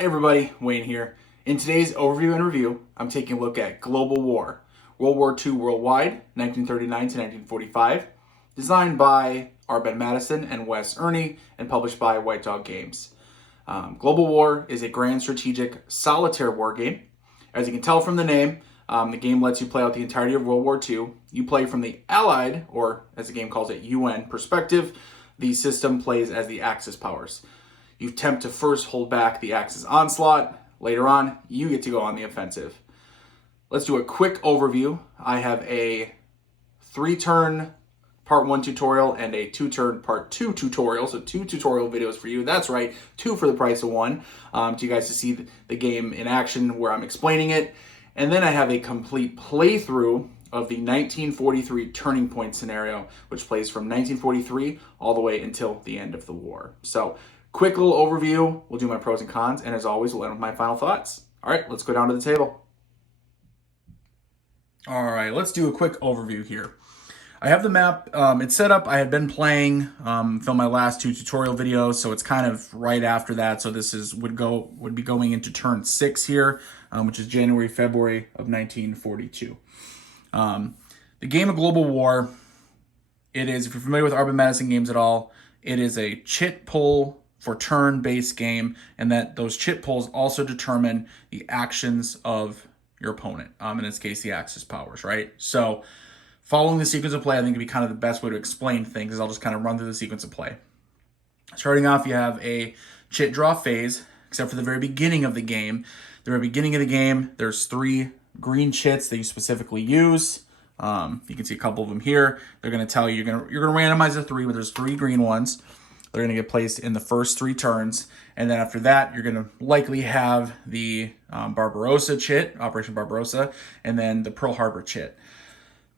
Hey everybody, Wayne here. In today's overview and review, I'm taking a look at Global War, World War II worldwide, 1939 to 1945, designed by Madison and Wes Erni, and published by White Dog Games. Global War is a grand strategic solitaire war game. As you can tell from the name, the game lets you play out the entirety of World War II. You play from the Allied, or as the game calls it, UN perspective. The system plays as the Axis powers. You attempt to first hold back the Axis onslaught. Later on, you get to go on the offensive. Let's do a quick overview. I have a 3-turn part 1 tutorial and a 2-turn part 2 tutorial. So 2 tutorial videos for you. That's right, 2 for the price of 1. To you guys to see the game in action where I'm explaining it. And then I have a complete playthrough of the 1943 turning point scenario, which plays from 1943 all the way until the end of the war. So quick little overview. We'll do my pros and cons, and as always, we'll end with my final thoughts. All right, let's go down to the table. All right, let's do a quick overview here. I have the map. It's set up. I had been playing, filmed my last 2 tutorial videos, so it's kind of right after that. So this would be going into turn 6 here, which is January, February of 1942. The game of Global War. It is, if you're familiar with Madison games at all, it is a chit pull for turn-based game, and that those chit pulls also determine the actions of your opponent. In this case, the Axis powers, right? So following the sequence of play, I think would be kind of the best way to explain things, is I'll just kind of run through the sequence of play. Starting off, you have a chit draw phase, except for the very beginning of the game. The very beginning of the game, there's 3 green chits that you specifically use. You can see a couple of them here. They're going to tell you, you're gonna randomize the 3, but there's 3 green ones. They're going to get placed in the first 3 turns. And then after that, you're going to likely have the Barbarossa chit, Operation Barbarossa, and then the Pearl Harbor chit.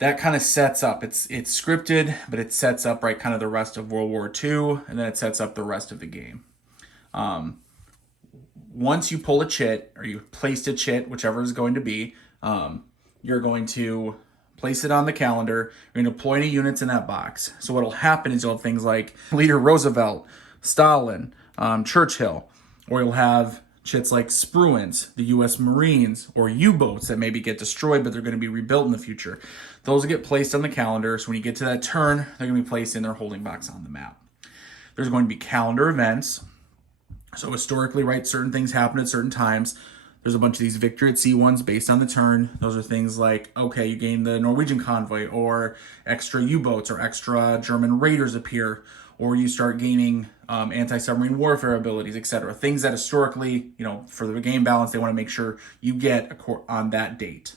That kind of sets up, it's scripted, but it sets up right kind of the rest of World War II, and then it sets up the rest of the game. Once you pull a chit, or you placed a chit, whichever is going to be, you're going to place it on the calendar. You're going to deploy any units in that box. So what will happen is you'll have things like Leader Roosevelt, Stalin, Churchill, or you'll have chits like Spruance, the U.S. Marines, or U-boats that maybe get destroyed, but they're going to be rebuilt in the future. Those will get placed on the calendar. So when you get to that turn, they're going to be placed in their holding box on the map. There's going to be calendar events. So historically, right, certain things happen at certain times. There's a bunch of these victory at sea ones based on the turn. Those are things like, okay, you gain the Norwegian convoy, or extra U-boats, or extra German raiders appear, or you start gaining anti-submarine warfare abilities, etc. Things that historically, for the game balance, they want to make sure you get on that date.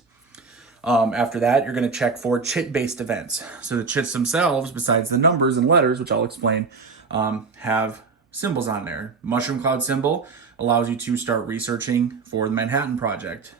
After that, you're going to check for chit-based events. So the chits themselves, besides the numbers and letters, which I'll explain, have symbols on there. Mushroom cloud symbol allows you to start researching for the Manhattan Project.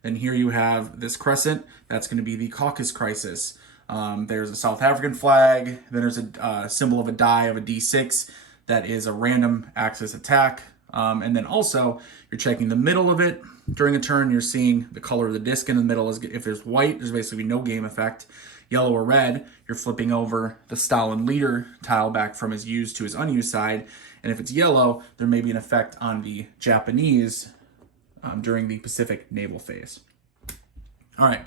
Then here you have this crescent. That's going to be the Caucasus Crisis. There's a South African flag. Then there's a symbol of a die of a D6 that is a random Axis attack. And then also, you're checking the middle of it. During a turn, you're seeing the color of the disc in the middle. If there's white, there's basically no game effect. Yellow or red, you're flipping over the Stalin leader tile back from his used to his unused side. And if it's yellow, there may be an effect on the Japanese during the Pacific naval phase. All right,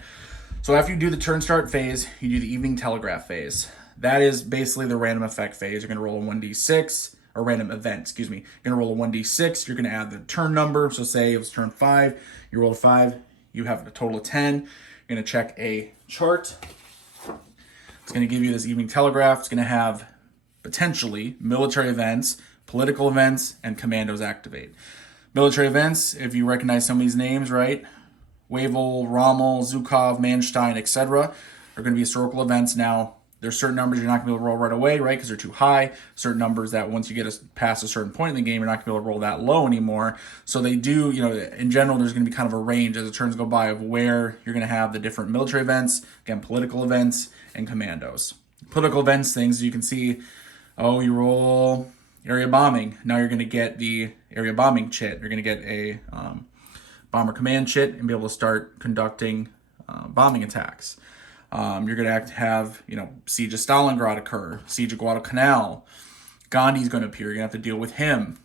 so after you do the turn start phase, you do the evening telegraph phase. That is basically the random effect phase. You're going to roll a 1d6, or random event, excuse me. You're going to roll a 1d6. You're going to add the turn number. So say it was turn 5, you roll a 5, you have a total of 10. You're going to check a chart. It's going to give you this evening telegraph. It's going to have potentially military events, political events, and commandos activate. Military events, if you recognize some of these names, right? Wavell, Rommel, Zhukov, Manstein, etc. are going to be historical events. Now, there's certain numbers you're not going to be able to roll right away, right? Because they're too high. Certain numbers that once you get past a certain point in the game, you're not going to be able to roll that low anymore. So they do, in general, there's going to be kind of a range as the turns go by of where you're going to have the different military events, again, political events, and commandos. Political events things, you can see, you roll area bombing. Now you're going to get the area bombing chit. You're going to get a bomber command chit and be able to start conducting bombing attacks. You're going to have, siege of Stalingrad occur, siege of Guadalcanal. Gandhi's going to appear. You're going to have to deal with him.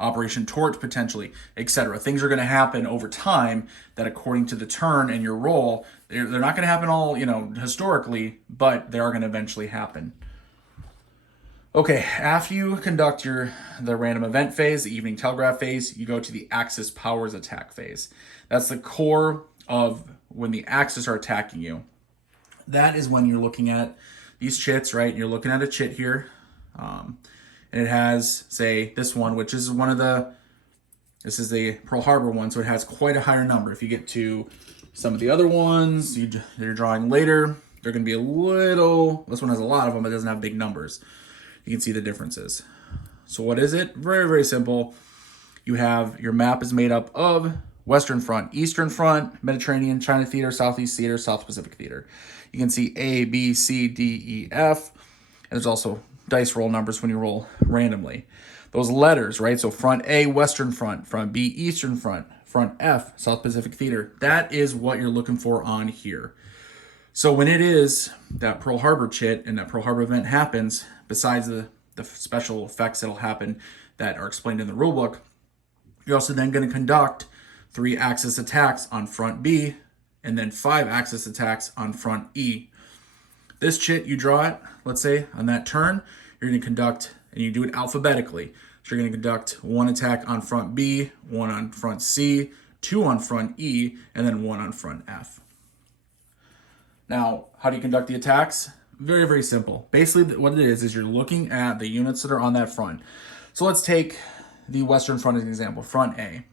Operation Torch potentially, etc. Things are going to happen over time that according to the turn and your roll, they're not going to happen all, historically, but they are going to eventually happen. Okay, after you conduct the random event phase, the evening telegraph phase, you go to the Axis powers attack phase. That's the core of when the Axis are attacking you. That is when you're looking at these chits, right? You're looking at a chit here. And it has, say, this one, which is this is the Pearl Harbor one, so it has quite a higher number. If you get to some of the other ones you're drawing later, they're going to be this one has a lot of them, but it doesn't have big numbers. You can see the differences. So what is it? Very, very simple. You have, your map is made up of Western Front, Eastern Front, Mediterranean, China Theater, Southeast Theater, South Pacific Theater. You can see A, B, C, D, E, F. And there's also dice roll numbers when you roll randomly. Those letters, right? So Front A, Western Front, Front B, Eastern Front, Front F, South Pacific Theater. That is what you're looking for on here. So when it is that Pearl Harbor chit and that Pearl Harbor event happens, besides the special effects that'll happen that are explained in the rulebook, you're also then going to conduct 3 Axis attacks on Front B and then 5 Axis attacks on Front E. This chit, you draw it, let's say, on that turn, you're going to conduct, and you do it alphabetically. So you're going to conduct 1 attack on Front B, 1 on Front C, 2 on Front E, and then 1 on Front F. Now, how do you conduct the attacks? Very, very simple. Basically, what it is you're looking at the units that are on that front. So let's take the Western Front as an example, Front A.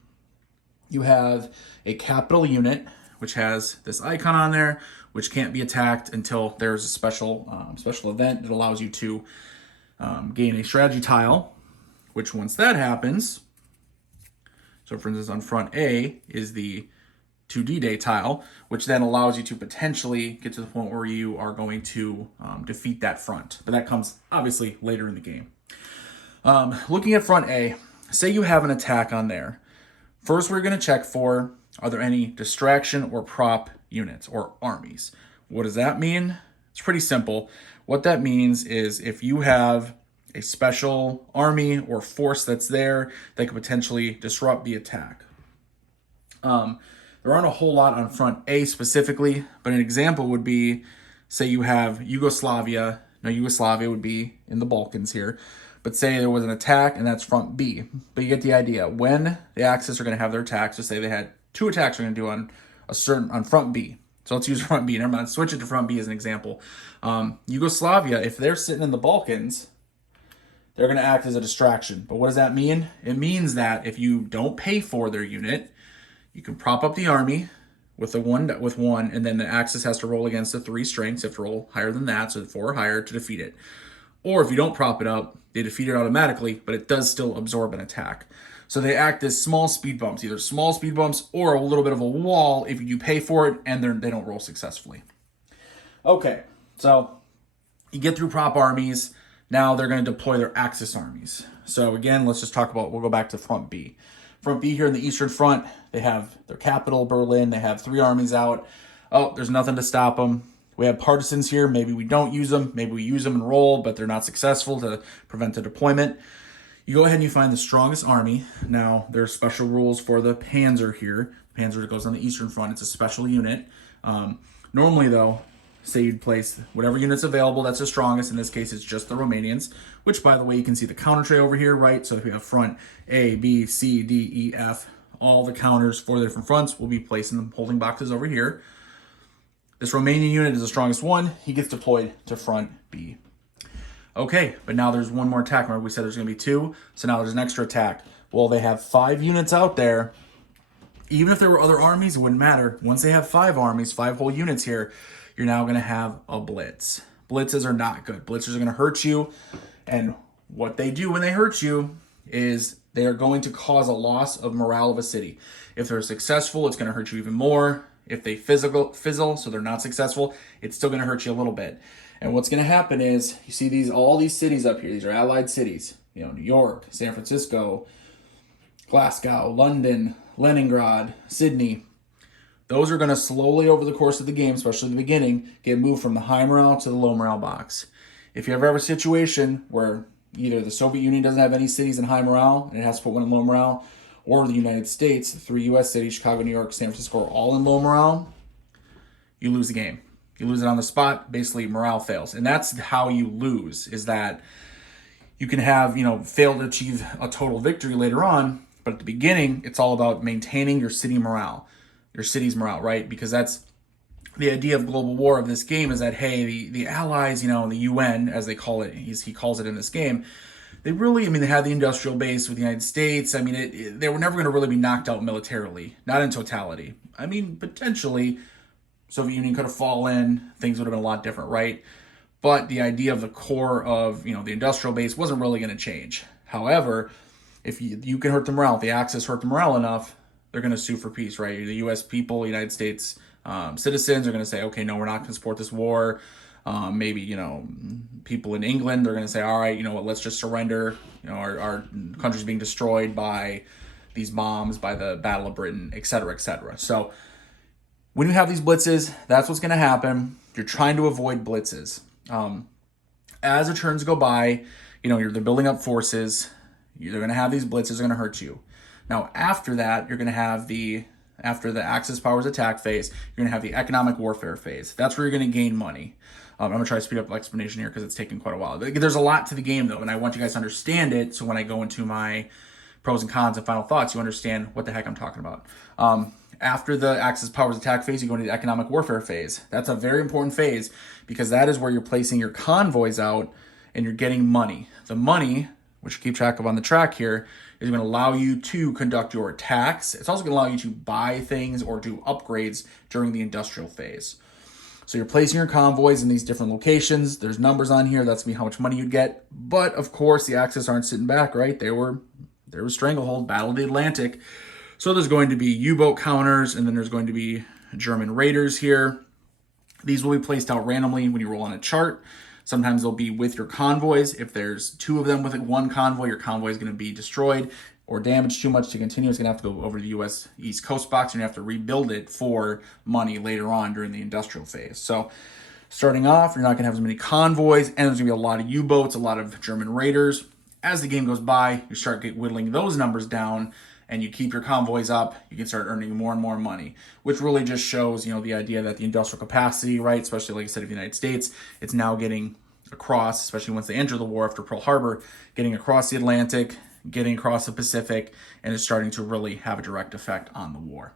You have a capital unit, which has this icon on there, which can't be attacked until there's a special event that allows you to gain a strategy tile, which once that happens, so for instance on Front A is the 2D day tile, which then allows you to potentially get to the point where you are going to defeat that front. But that comes obviously later in the game. Looking at Front A, say you have an attack on there. First, we're going to check for, are there any distraction or prop units or armies? What does that mean? It's pretty simple. What that means is if you have a special army or force that's there that could potentially disrupt the attack. There aren't a whole lot on Front A specifically, but an example would be, say you have Yugoslavia. Now, Yugoslavia would be in the Balkans here. But say there was an attack, and that's Front B. But you get the idea. When the Axis are going to have their attacks, so say they had 2 attacks they're going to do on Front B. So let's use Front B. Never mind, switch it to Front B as an example. Yugoslavia, if they're sitting in the Balkans, they're going to act as a distraction. But what does that mean? It means that if you don't pay for their unit, you can prop up the army with one, and then the Axis has to roll against the 3 strengths. You have to roll higher than that, so 4 or higher to defeat it. Or if you don't prop it up, they defeat it automatically, but it does still absorb an attack. So they act as small speed bumps, either small speed bumps or a little bit of a wall if you do pay for it and they don't roll successfully. Okay, so you get through prop armies. Now they're going to deploy their Axis armies. So again, we'll go back to Front B. Front B here in the Eastern Front, they have their capital, Berlin. They have 3 armies out. Oh, there's nothing to stop them. We have partisans here. Maybe we don't use them. Maybe we use them and roll, but they're not successful to prevent the deployment. You go ahead and you find the strongest army. Now, there are special rules for the Panzer here. Panzer goes on the Eastern Front. It's a special unit. Normally, though, say you'd place whatever unit's available that's the strongest. In this case, it's just the Romanians, which, by the way, you can see the counter tray over here, right? So if you have Front A, B, C, D, E, F, all the counters for the different fronts will be placed in the holding boxes over here. This Romanian unit is the strongest one. He gets deployed to Front B. Okay, but now there's one more attack. Remember we said there's going to be 2, so now there's an extra attack. Well, they have 5 units out there. Even if there were other armies, it wouldn't matter. Once they have 5 armies, 5 whole units here, you're now going to have a blitz. Blitzes are not good. Blitzers are going to hurt you, and what they do when they hurt you is they are going to cause a loss of morale of a city. If they're successful, it's going to hurt you even more. If they fizzle, so they're not successful, it's still going to hurt you a little bit. And what's going to happen is, you see all these cities up here. These are allied cities. New York, San Francisco, Glasgow, London, Leningrad, Sydney. Those are going to slowly, over the course of the game, especially the beginning, get moved from the high morale to the low morale box. If you ever have a situation where either the Soviet Union doesn't have any cities in high morale and it has to put one in low morale, or the United States, the 3 U.S. cities, Chicago, New York, San Francisco, are all in low morale, you lose the game. You lose it on the spot. Basically, morale fails. And that's how you lose, is that you can have, fail to achieve a total victory later on, but at the beginning, it's all about maintaining your city morale, your city's morale, right? Because that's the idea of global war of this game, is that, hey, the Allies, the UN, as they call it, he calls it in this game, they really, they had the industrial base with the United States. They were never going to really be knocked out militarily, not in totality. Potentially, Soviet Union could have fallen, things would have been a lot different, right? But the idea of the core of, the industrial base wasn't really going to change. However, if you can hurt the morale, if the Axis hurt the morale enough, they're going to sue for peace, right? The U.S. people, United States citizens are going to say, okay, no, we're not going to support this war. Maybe, people in England, they're going to say, all right, let's just surrender. Our country's being destroyed by these bombs, by the Battle of Britain, et cetera, et cetera. So when you have these blitzes, that's what's going to happen. You're trying to avoid blitzes. As the turns go by, they're building up forces. They're going to have these blitzes. They're going to hurt you. Now, after that, you're going to have after the Axis powers attack phase, you're going to have the economic warfare phase. That's where you're going to gain money. I'm going to try to speed up the explanation here because it's taking quite a while. There's a lot to the game, though, and I want you guys to understand it, so when I go into my pros and cons and final thoughts, you understand what the heck I'm talking about. After the Axis powers attack phase, you go into the economic warfare phase. That's a very important phase because that is where you're placing your convoys out and you're getting money. The money, which you keep track of on the track here, is going to allow you to conduct your attacks. It's also going to allow you to buy things or do upgrades during the industrial phase. So you're placing your convoys in these different locations. There's numbers on here. That's going to be how much money you'd get. But, of course, the Axis aren't sitting back, right? There was stranglehold, Battle of the Atlantic. So there's going to be U-boat counters, and then there's going to be German raiders here. These will be placed out randomly when you roll on a chart. Sometimes they'll be with your convoys. If there's 2 of them with one convoy, your convoy is going to be destroyed or damaged too much to continue. It's going to have to go over to the U.S. East Coast box, and you have to rebuild it for money later on during the industrial phase. So starting off, you're not going to have as many convoys, and there's going to be a lot of U-boats, a lot of German raiders. As the game goes by, you start whittling those numbers down, and you keep your convoys up, you can start earning more and more money, which really just shows, the idea that the industrial capacity, right, especially like I said, of the United States, it's now getting across, especially once they enter the war after Pearl Harbor, getting across the Atlantic, getting across the Pacific, and it's starting to really have a direct effect on the war.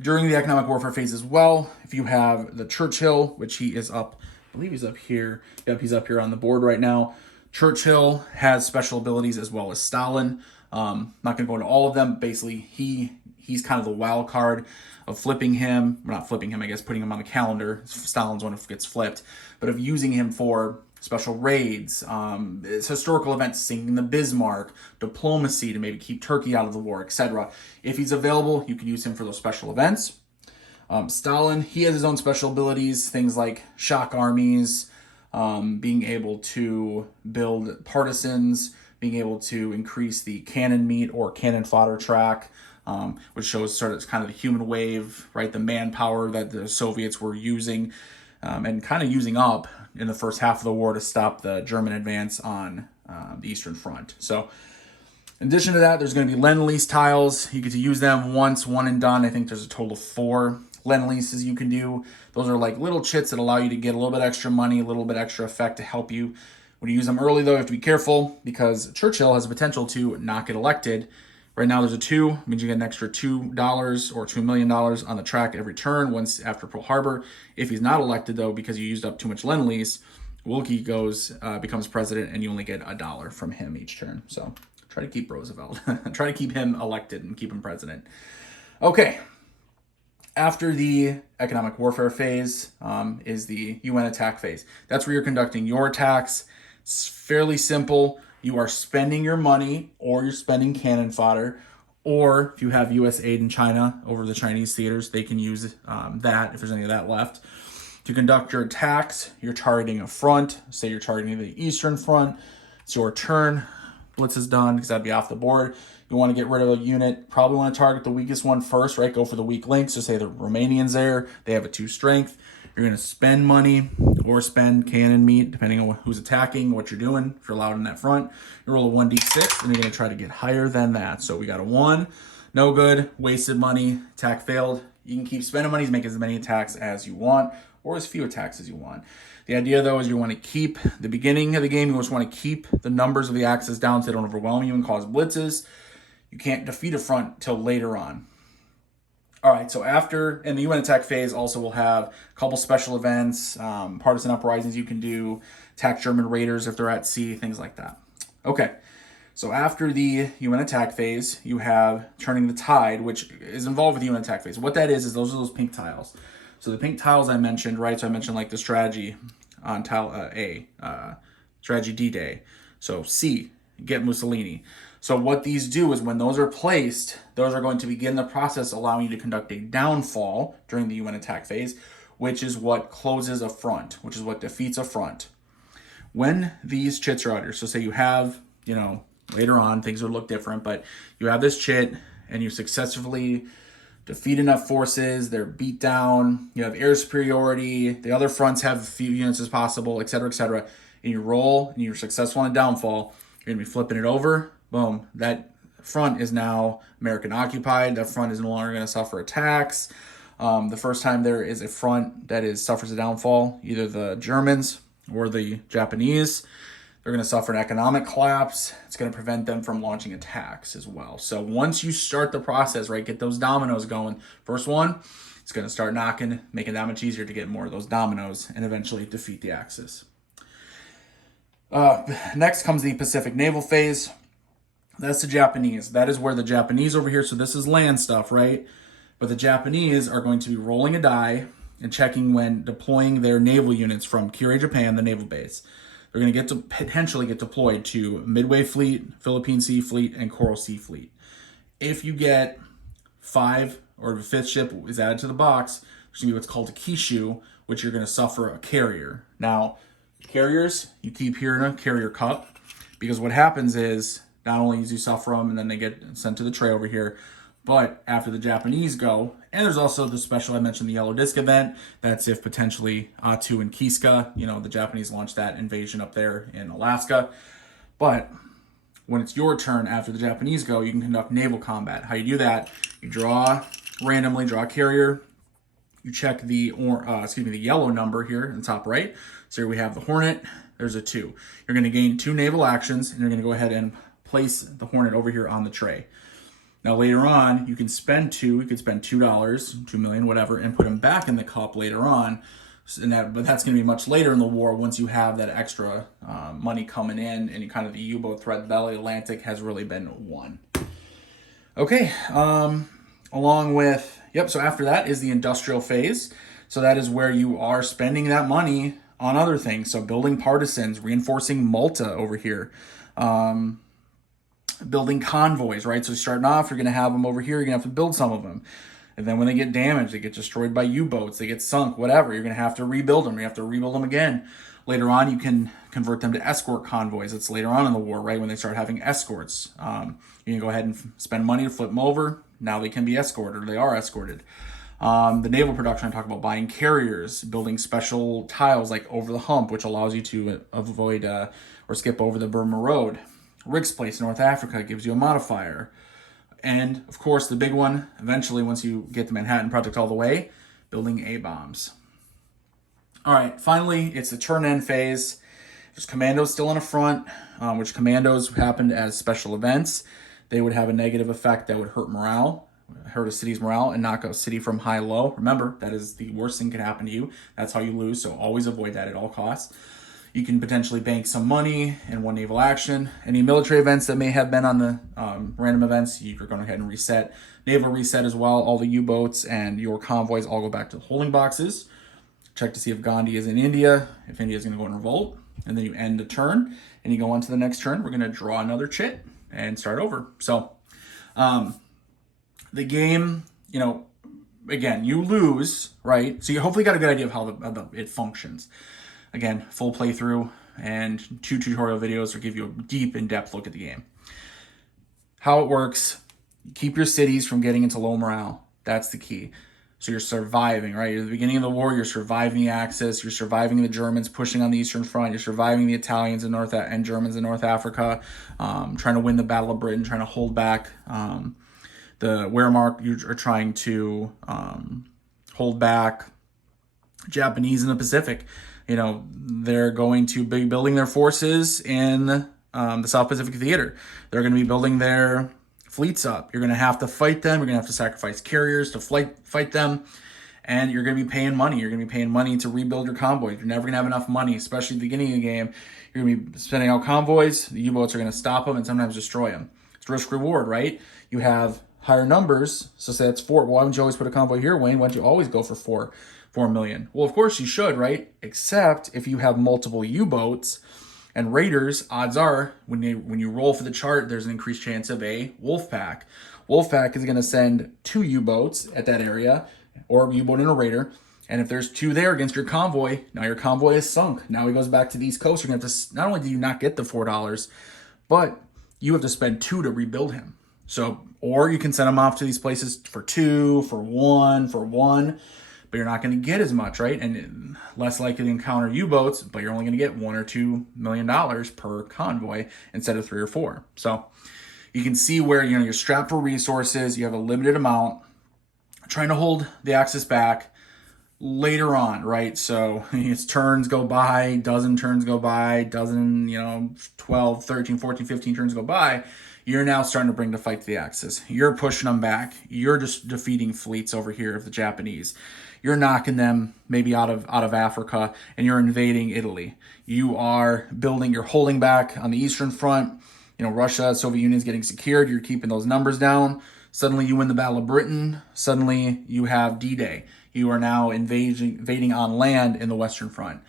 During the economic warfare phase as well, if you have the Churchill, which he is up, I believe he's up here. Yep, he's up here on the board right now. Churchill has special abilities as well as Stalin. Not going to go into all of them. Basically, he's kind of the wild card of flipping him. Well, not flipping him, I guess, putting him on the calendar. Stalin's one that gets flipped. But of using him for special raids, it's historical events, sinking the Bismarck, diplomacy to maybe keep Turkey out of the war, etc. If he's available, you can use him for those special events. Stalin, he has his own special abilities, things like shock armies, being able to build partisans, being able to increase the cannon meat or cannon fodder track, which shows sort of kind of the human wave, right? The manpower that the Soviets were using and kind of using up in the first half of the war to stop the German advance on the Eastern Front. So in addition to that, there's going to be Lend-Lease tiles. You get to use them once, one and done. I think there's a total of 4 Lend-Leases you can do. Those are like little chits that allow you to get a little bit extra money, a little bit extra effect to help you. When you use them early, though, you have to be careful because Churchill has the potential to not get elected. Right now, there's a 2. It means you get an extra $2 or $2 million on the track every turn once after Pearl Harbor. If he's not elected, though, because you used up too much Lend-Lease, Wilkie becomes president, and you only get $1 from him each turn. So try to keep Roosevelt. Try to keep him elected and keep him president. Okay. After the economic warfare phase is the UN attack phase. That's where you're conducting your attacks. It's fairly simple. You are spending your money, or you're spending cannon fodder, or if you have U.S. aid in China over the Chinese theaters, they can use that, if there's any of that left. To conduct your attacks, you're targeting a front. Say you're targeting the Eastern Front. It's your turn. Blitz is done because that'd be off the board. You want to get rid of a unit. Probably want to target the weakest one first, right? Go for the weak link. So say the Romanians there, they have a 2 strength. You're going to spend money or spend cannon meat, depending on who's attacking, what you're doing. If you're allowed in that front, you roll a 1d6, and you're going to try to get higher than that. So we got a 1, no good, wasted money, attack failed. You can keep spending money to make as many attacks as you want, or as few attacks as you want. The idea, though, is you want to keep the beginning of the game, you just want to keep the numbers of the axes down so they don't overwhelm you and cause blitzes. You can't defeat a front till later on. All right, so after, in the UN attack phase, also we'll have a couple special events, partisan uprisings you can do, attack German raiders if they're at sea, things like that. Okay, so after the UN attack phase, you have turning the tide, which is involved with the UN attack phase. What that is those are those pink tiles. So the pink tiles I mentioned, right? So I mentioned like the strategy on tile A, strategy D-Day. So C, get Mussolini. So what these do is when those are placed, those are going to begin the process allowing you to conduct a downfall during the UN attack phase, which is what closes a front, which is what defeats a front. When these chits are out here, so say you have, later on, things will look different, but you have this chit and you successfully defeat enough forces, they're beat down, you have air superiority, the other fronts have as few units as possible, etc., and you roll and you're successful in a downfall, you're going to be flipping it over. Boom, that front is now American occupied. That front is no longer going to suffer attacks. The first time there is a front that suffers a downfall, either the Germans or the Japanese, they're going to suffer an economic collapse. It's going to prevent them from launching attacks as well. So once you start the process, right, get those dominoes going. First one, it's going to start knocking, making it that much easier to get more of those dominoes and eventually defeat the Axis. Next comes the Pacific Naval Phase. That's the Japanese. That is where the Japanese over here, so this is land stuff, right? But the Japanese are going to be rolling a die and checking when deploying their naval units from Kure, Japan, the naval base. They're going to potentially get deployed to Midway Fleet, Philippine Sea Fleet, and Coral Sea Fleet. If you get 5 or the 5th ship is added to the box, there's going to be what's called a Kishu, which you're going to suffer a carrier. Now, carriers, you keep hearing a carrier cup, because what happens is not only do you suffer them and then they get sent to the tray over here, but after the Japanese go, and there's also the special, I mentioned the Yellow Disc event, that's if potentially Attu and Kiska, the Japanese launched that invasion up there in Alaska. But when it's your turn after the Japanese go, you can conduct naval combat. How you do that, you randomly draw a carrier, you check the yellow number here in the top right. So here we have the Hornet, there's a 2. You're going to gain 2 naval actions, and you're going to go ahead and place the Hornet over here on the tray. Now later on, you can spend 2. You could spend $2, $2 million, whatever, and put them back in the cup later on. But that's going to be much later in the war once you have that extra money coming in, and kind of the U-boat threat, the Battle of the Atlantic has really been won. Okay, along with, so after that is the industrial phase. So that is where you are spending that money on other things. So building partisans, reinforcing Malta over here. Building convoys, right? So starting off, you're going to have them over here. You're going to have to build some of them. And then when they get damaged, they get destroyed by U-boats, they get sunk, whatever, you're going to have to rebuild them. You have to rebuild them again. Later on, you can convert them to escort convoys. It's later on in the war, right, when they start having escorts. You can go ahead and spend money to flip them over. Now they can be escorted, or they are escorted. The naval production, I talk about buying carriers, building special tiles like over the hump, which allows you to avoid or skip over the Burma Road. Riggs Place, North Africa, gives you a modifier. And, of course, the big one, eventually, once you get the Manhattan Project all the way, building A-bombs. All right, finally, it's the turn-end phase. There's commandos still in a front, which commandos happened as special events. They would have a negative effect that would hurt morale, hurt a city's morale, and knock a city from high-low. Remember, that is the worst thing that can happen to you. That's how you lose, so always avoid that at all costs. You can potentially bank some money in one naval action. Any military events that may have been on the random events, you're going to go ahead and reset. Naval reset as well. All the U-boats and your convoys all go back to the holding boxes. Check to see if Gandhi is in India, if India is going to go in revolt. And then you end the turn, and you go on to the next turn. We're going to draw another chit and start over. So the game, again, you lose, right? So you hopefully got a good idea of how it functions. Again, full playthrough and 2 tutorial videos will give you a deep, in-depth look at the game. How it works, keep your cities from getting into low morale. That's the key. So you're surviving, right? At the beginning of the war, you're surviving the Axis, you're surviving the Germans pushing on the Eastern Front, you're surviving the Italians in and Germans in North Africa, trying to win the Battle of Britain, trying to hold back the Wehrmacht. You are trying to hold back Japanese in the Pacific. You know, they're going to be building their forces in the South Pacific Theater. They're going to be building their fleets up. You're going to have to fight them. You're going to have to sacrifice carriers to fight them. And you're going to be paying money. You're going to be paying money to rebuild your convoys. You're never going to have enough money, especially at the beginning of the game. You're going to be sending out convoys. The U-boats are going to stop them and sometimes destroy them. It's risk-reward, right? You have higher numbers. So say it's 4. Why don't you always put a convoy here, Wayne? Why don't you always go for 4 million? Well, of course you should, right? Except if you have multiple U-boats and raiders, odds are when you roll for the chart, there's an increased chance of a wolf pack. Wolf pack is going to send 2 U-boats at that area, or a U-boat and a raider. And if there's 2 there against your convoy, now your convoy is sunk. Now he goes back to the East Coast. You're going to have to, not only do you not get the $4, but you have to spend 2 to rebuild him. So, or you can send him off to these places for 2, for 1, but you're not going to get as much, right? And less likely to encounter U-boats, but you're only going to get $1 or $2 million per convoy instead of 3 or 4. So you can see where, you know, you're strapped for resources. You have a limited amount, trying to hold the Axis back later on, right? So its turns go by, dozen turns go by, 12, 13, 14, 15 turns go by. You're now starting to bring the fight to the Axis. You're pushing them back. You're just defeating fleets over here of the Japanese. You're knocking them maybe out of Africa, and you're invading Italy. You are building, you're holding back on the Eastern Front. You know, Russia, Soviet Union's getting secured. You're keeping those numbers down. Suddenly you win the Battle of Britain. Suddenly you have D-Day. You are now invading on land in the Western Front.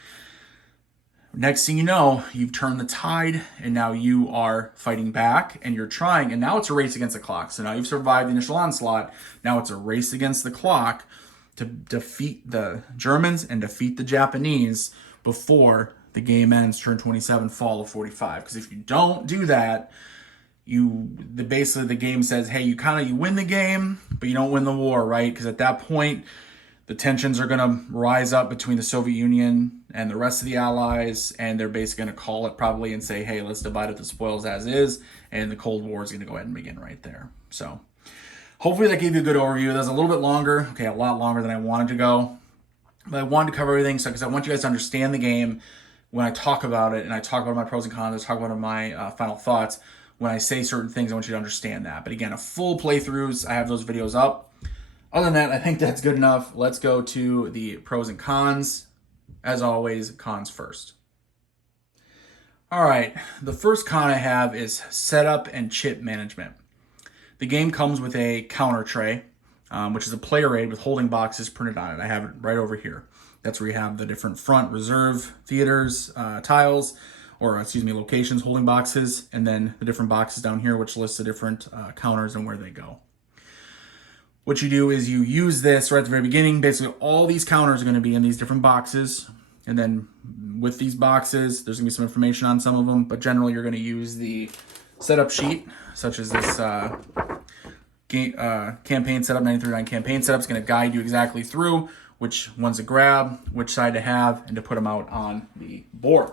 Next thing you know, you've turned the tide, and now you are fighting back, and you're trying, and now it's a race against the clock. So now you've survived the initial onslaught. Now it's a race against the clock to defeat the Germans and defeat the Japanese before the game ends, turn 27, fall of 45. Because if you don't do that, basically the game says, hey, you win the game, but you don't win the war, right? Because at that point, the tensions are going to rise up between the Soviet Union and the rest of the Allies, and they're basically going to call it probably and say, hey, let's divide up the spoils as is, and the Cold War is going to go ahead and begin right there. So hopefully that gave you a good overview. That was a little bit longer, a lot longer than I wanted to go, but I wanted to cover everything because I want you guys to understand the game when I talk about it, and I talk about my pros and cons, I talk about my final thoughts. When I say certain things, I want you to understand that. But again, a full playthroughs, I have those videos up. Other than that, I think that's good enough. Let's go to the pros and cons. As always, cons first. All right, the first con I have is setup and chip management. The game comes with a counter tray, which is a player aid with holding boxes printed on it. I have it right over here. That's where you have the different front reserve theaters, tiles, locations, holding boxes, and then the different boxes down here, which lists the different counters and where they go. What you do is you use this right at the very beginning. Basically, all these counters are going to be in these different boxes. And then with these boxes, there's going to be some information on some of them. But generally, you're going to use the setup sheet, such as this campaign setup, 939 campaign setup. Is going to guide you exactly through which ones to grab, which side to have, and to put them out on the board.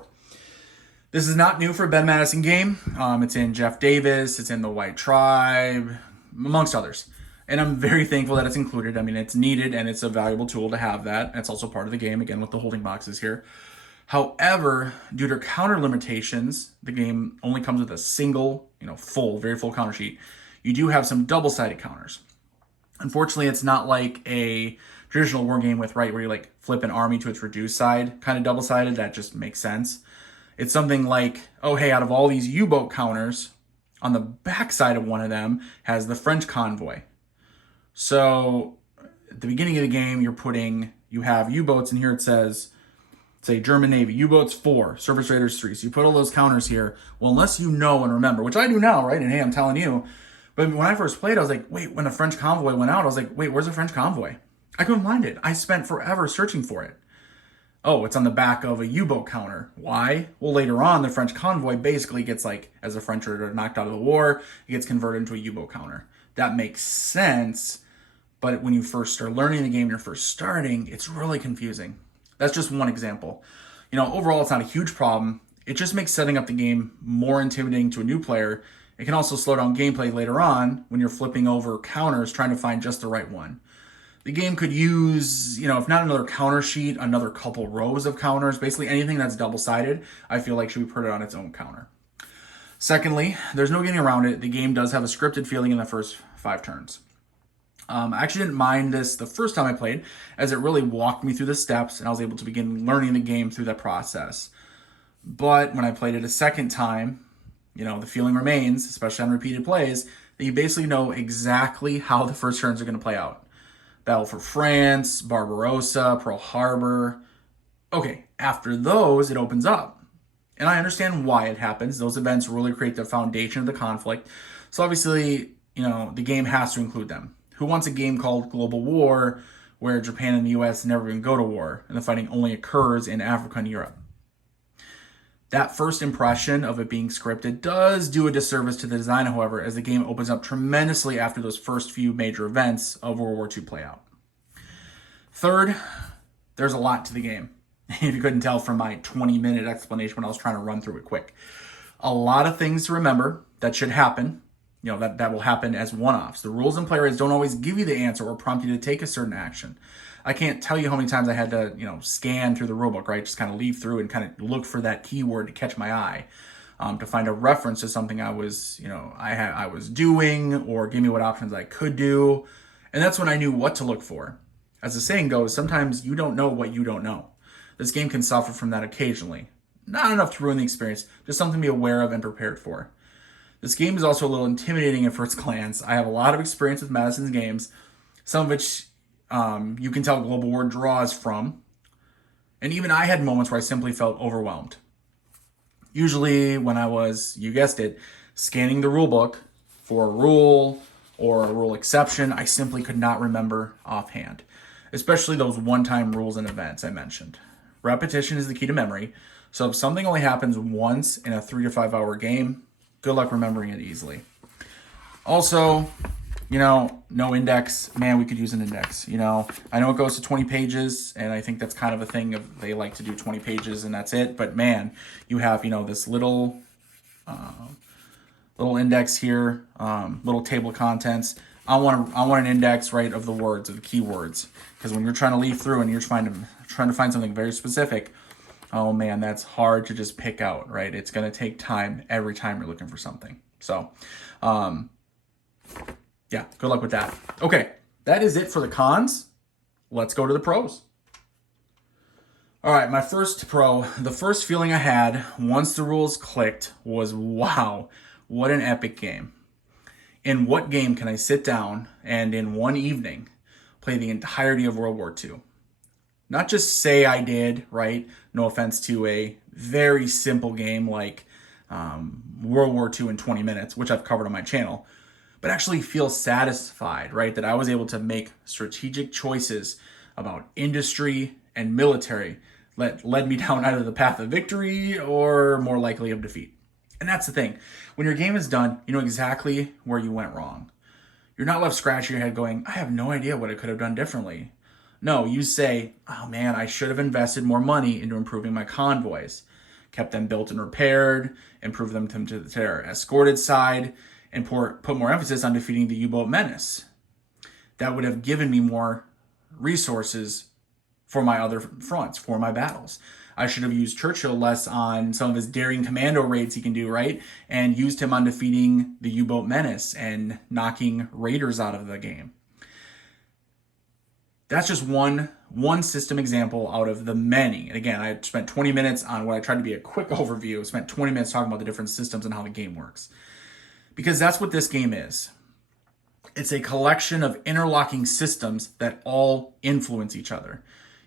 This is not new for a Ben Madison game. It's in Jeff Davis. It's in the White Tribe, amongst others. And I'm very thankful that it's included. I mean, it's needed, and it's a valuable tool to have that. It's also part of the game, again, with the holding boxes here. However, due to counter limitations, the game only comes with a single, very full counter sheet. You do have some double-sided counters. Unfortunately, it's not like a traditional war game where you flip an army to its reduced side, kind of double-sided. That just makes sense. It's something like, oh, hey, out of all these U-boat counters, on the back side of one of them has the French convoy. So at the beginning of the game, you have U-boats, and here it says, say German Navy, U-boats 4, surface raiders 3. So you put all those counters here. Well, unless you know and remember, which I do now, right? And hey, I'm telling you. But when I first played, I was like, wait, when the French convoy went out, I was like, wait, where's the French convoy? I couldn't find it. I spent forever searching for it. Oh, it's on the back of a U-boat counter. Why? Well, later on, the French convoy basically gets as the French are knocked out of the war, it gets converted into a U-boat counter. That makes sense. But when you first start learning the game, you're first starting, it's really confusing. That's just one example. Overall, it's not a huge problem. It just makes setting up the game more intimidating to a new player. It can also slow down gameplay later on when you're flipping over counters trying to find just the right one. The game could use, if not another counter sheet, another couple rows of counters. Basically anything that's double-sided, I feel like should be put on its own counter. Secondly, there's no getting around it. The game does have a scripted feeling in the first 5 turns. I actually didn't mind this the first time I played, as it really walked me through the steps, and I was able to begin learning the game through that process. But when I played it a second time, the feeling remains, especially on repeated plays, that you basically know exactly how the first turns are going to play out. Battle for France, Barbarossa, Pearl Harbor. Okay, after those, it opens up. And I understand why it happens. Those events really create the foundation of the conflict. So obviously, the game has to include them. Who wants a game called Global War where Japan and the US never even go to war and the fighting only occurs in Africa and Europe? That first impression of it being scripted does do a disservice to the design, however, as the game opens up tremendously after those first few major events of World War II play out. Third, there's a lot to the game. If you couldn't tell from my 20-minute explanation when I was trying to run through it quick. A lot of things to remember that should happen. That will happen as one-offs. The rules and play rates don't always give you the answer or prompt you to take a certain action. I can't tell you how many times I had to, scan through the rulebook, right? Just kind of leaf through and kind of look for that keyword to catch my eye, to find a reference to something I was, I was doing, or give me what options I could do. And that's when I knew what to look for. As the saying goes, sometimes you don't know what you don't know. This game can suffer from that occasionally. Not enough to ruin the experience, just something to be aware of and prepared for. This game is also a little intimidating at first glance. I have a lot of experience with Madison's games, some of which you can tell Global War draws from. And even I had moments where I simply felt overwhelmed. Usually when I was, you guessed it, scanning the rulebook for a rule or a rule exception, I simply could not remember offhand. Especially those one-time rules and events I mentioned. Repetition is the key to memory. So if something only happens once in a 3 to 5 hour game, good luck remembering it easily. Also, no index. Man, we could use an index. I know it goes to 20 pages, and I think that's kind of a thing of they like to do 20 pages and that's it. But man, you have, this little index here, little table of contents. I want an index, right, of the words, of the keywords, because when you're trying to leaf through and you're trying to find something very specific, oh man, that's hard to just pick out, right? It's going to take time every time you're looking for something. So, yeah, good luck with that. Okay, that is it for the cons. Let's go to the pros. All right, my first pro, the first feeling I had once the rules clicked was, wow, what an epic game. In what game can I sit down and in one evening play the entirety of World War II? Not just say I did, right? No offense to a very simple game like World War II in 20 minutes, which I've covered on my channel, but actually feel satisfied, right? That I was able to make strategic choices about industry and military that led me down either the path of victory or more likely of defeat. And that's the thing. When your game is done, you know exactly where you went wrong. You're not left scratching your head going, I have no idea what I could have done differently. No, you say, oh man, I should have invested more money into improving my convoys, kept them built and repaired, improved them to their escorted side, and put more emphasis on defeating the U-boat menace. That would have given me more resources for my other fronts, for my battles. I should have used Churchill less on some of his daring commando raids he can do, right? And used him on defeating the U-boat menace and knocking raiders out of the game. That's just one system example out of the many. And again, I spent 20 minutes on what I tried to be a quick overview. I spent 20 minutes talking about the different systems and how the game works. Because that's what this game is. It's a collection of interlocking systems that all influence each other.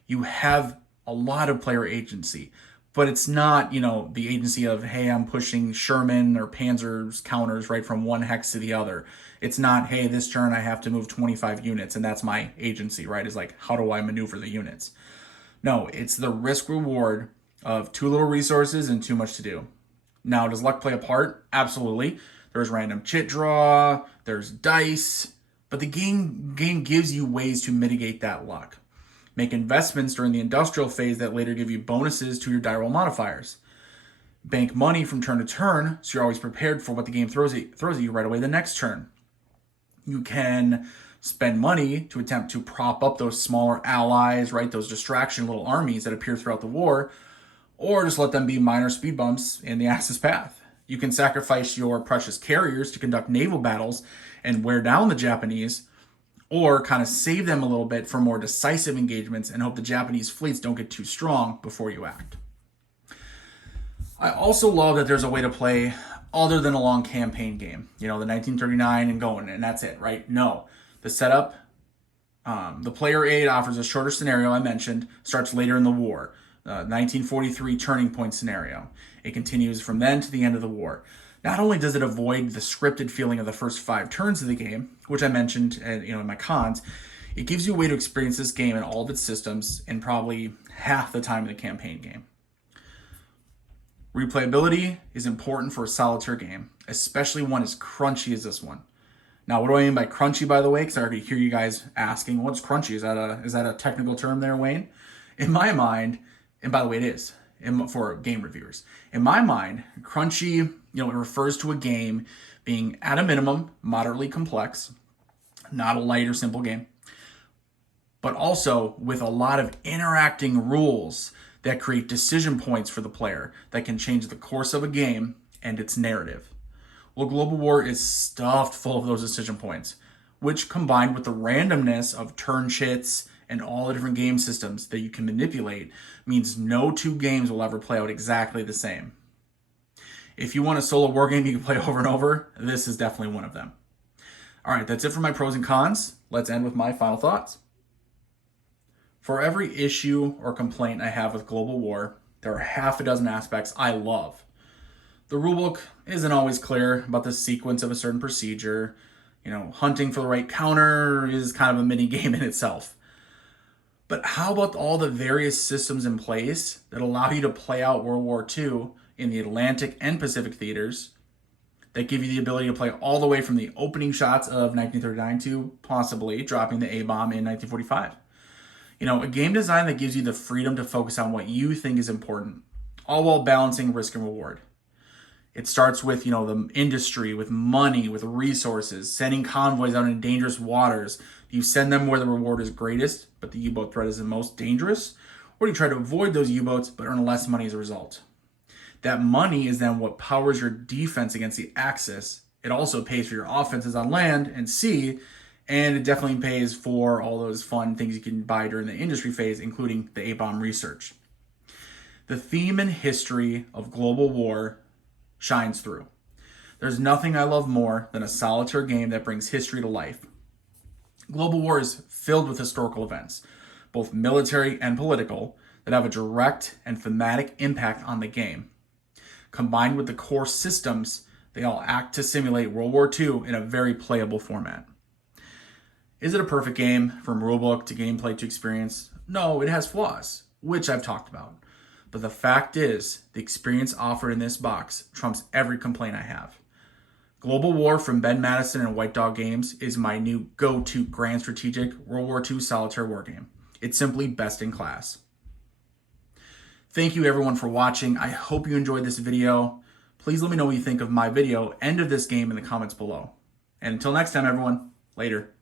You have a lot of player agency, but it's not, the agency of, hey, I'm pushing Sherman or Panzer's counters right from one hex to the other. It's not, hey, this turn I have to move 25 units and that's my agency, right? It's like, how do I maneuver the units? No, it's the risk reward of too little resources and too much to do. Now, does luck play a part? Absolutely. There's random chit draw, there's dice, But the game gives you ways to mitigate that luck. Make investments during the industrial phase that later give you bonuses to your die roll modifiers. Bank money from turn to turn, so you're always prepared for what the game throws at you right away the next turn. You can spend money to attempt to prop up those smaller allies, right? Those distraction little armies that appear throughout the war, or just let them be minor speed bumps in the Axis path. You can sacrifice your precious carriers to conduct naval battles and wear down the Japanese, or kind of save them a little bit for more decisive engagements and hope the Japanese fleets don't get too strong before you act. I also love that there's a way to play other than a long campaign game. The 1939 and going, and that's it, right? No. The setup, the player aid offers a shorter scenario I mentioned, starts later in the war. 1943 turning point scenario. It continues from then to the end of the war. Not only does it avoid the scripted feeling of the first 5 turns of the game, which I mentioned in my cons, it gives you a way to experience this game and all of its systems in probably half the time of the campaign game. Replayability is important for a solitaire game, especially one as crunchy as this one. Now, what do I mean by crunchy, by the way? Because I already hear you guys asking, what's crunchy? Is that a technical term there, Wayne? In my mind, and by the way, it is for game reviewers. In my mind, crunchy, it refers to a game being at a minimum moderately complex, not a light or simple game, but also with a lot of interacting rules that create decision points for the player that can change the course of a game and its narrative. Well, Global War is stuffed full of those decision points, which combined with the randomness of turn chits and all the different game systems that you can manipulate means no 2 games will ever play out exactly the same. If you want a solo war game you can play over and over, this is definitely one of them. All right, that's it for my pros and cons. Let's end with my final thoughts. For every issue or complaint I have with Global War, there are half a dozen aspects I love. The rulebook isn't always clear about the sequence of a certain procedure. Hunting for the right counter is kind of a mini game in itself. But how about all the various systems in place that allow you to play out World War II in the Atlantic and Pacific theaters, that give you the ability to play all the way from the opening shots of 1939 to possibly dropping the A-bomb in 1945? A game design that gives you the freedom to focus on what you think is important, all while balancing risk and reward. It starts with, the industry, with money, with resources, sending convoys out in dangerous waters. Do you send them where the reward is greatest, but the U-boat threat is the most dangerous? Or do you try to avoid those U-boats, but earn less money as a result? That money is then what powers your defense against the Axis. It also pays for your offenses on land and sea, and it definitely pays for all those fun things you can buy during the industry phase, including the A-bomb research. The theme and history of Global War shines through. There's nothing I love more than a solitaire game that brings history to life. Global War is filled with historical events, both military and political, that have a direct and thematic impact on the game. Combined with the core systems, they all act to simulate World War II in a very playable format. Is it a perfect game from rulebook to gameplay to experience? No, it has flaws, which I've talked about. But the fact is, the experience offered in this box trumps every complaint I have. Global War from Ben Madison and White Dog Games is my new go-to grand strategic World War II solitaire wargame. It's simply best in class. Thank you everyone for watching. I hope you enjoyed this video. Please let me know what you think of my video and of this game in the comments below. And until next time everyone, later.